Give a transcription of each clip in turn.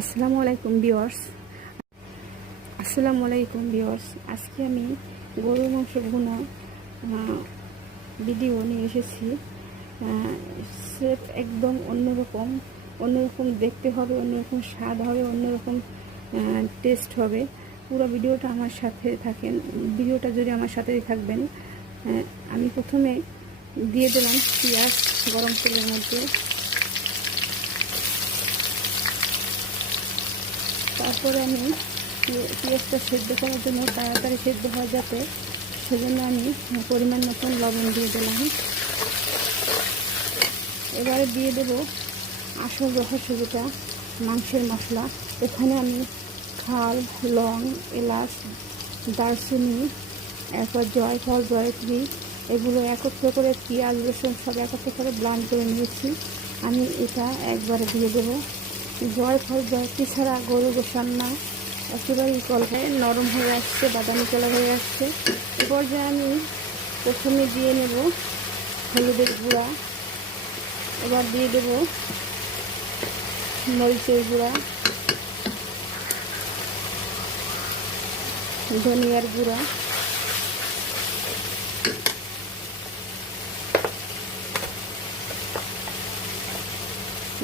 আসসালামু আলাইকুম বিওয়ার্স আসসালামু আলাইকুম বিওয়ার্স আজকে আমি গরুর মাংস ভুনা ভিডিও নিয়ে এসেছি। সেফ একদম অন্যরকম অন্যরকম দেখতে হবে, অন্যরকম স্বাদ হবে, অন্যরকম টেস্ট হবে। পুরো ভিডিওটা আমার সাথে থাকেন, ভিডিওটা যদি আমার সাথেই থাকবেন আমি প্রথমে দিয়ে দিলাম পেঁয়াজ গরম তেলের মধ্যে। তারপরে আমি পেঁয়াজটা সেদ্ধ করার জন্য তাড়াতাড়ি সেদ্ধ হয়ে যাতে সেজন্য আমি পরিমাণ মতন লবণ দিয়ে দিলাম। এবারে দিয়ে দেব আসল রহস্য যেটা মাংসের মশলা। এখানে আমি খাল, লং, এলাচ, দারচিনি, এরপর জয়ফল, জয়ত্রী, এগুলো একত্র করে পেঁয়াজ, রসুন সব একত্র করে ব্লান্ড করে নিয়েছি। আমি এটা একবারে দিয়ে দেবো। জয়ফল জয়ত্রী ছাড়া গরু গোসান্না। একেবারেই কলকে নরম হয়ে আসছে, বাদামি কালার হয়ে আসছে। এ পর্যায়ে আমি প্রথমে দিয়ে নেব হলুদের গুঁড়া। এবার দিয়ে দেব মরিচের গুঁড়া। ধনিয়ার গুঁড়া।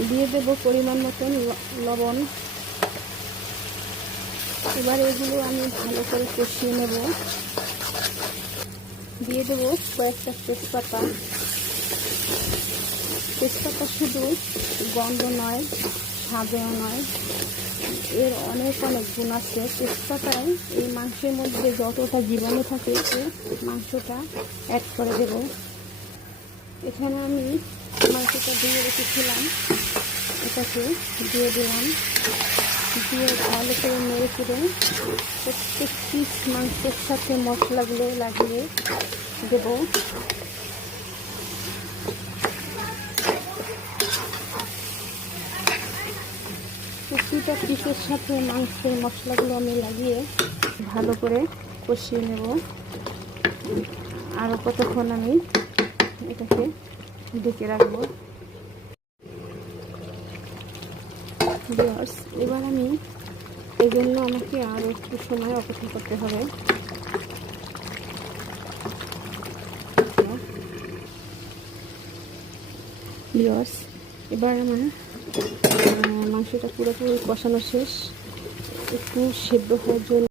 দিয়ে দেব পরিমাণ মতন লবণ। এবার এগুলো আমি ভালো করে কষিয়ে নেব। দিয়ে দেব কয়েকটা তেজপাতা। তেজপাতা শুধু গন্ধ নয়, স্বাদেও নয়। এর অনেক অনেক গুণ আছে। তেজপাতায় এই মাংসের মধ্যে যতটা জীবাণু থাকে এ মাংসটা অ্যাড করে দেব। এখানে আমি মাংসটা দিয়ে রেখেছিলাম। এটাকে দিয়ে দিলাম। দিয়ে ভালো করে নেড়ে চেড়ে প্রত্যেক পিস মাংসের সাথে মশলাগুলো লাগিয়ে দেব। প্রতিটা পিসের সাথে মাংসের মশলাগুলো আমি লাগিয়ে ভালো করে কষিয়ে নেব। আরও কতক্ষণ আমি এটাকে ঢেকে রাখব? ভিউয়ার্স এবার আমি এই জন্য আমাকে আর একটু সময় অপেক্ষা করতে হবে। ভিউয়ার্স এবার আমার মাংসটা পুরোপুরি কষানো শেষ। একটু সেদ্ধ হওয়ার জন্য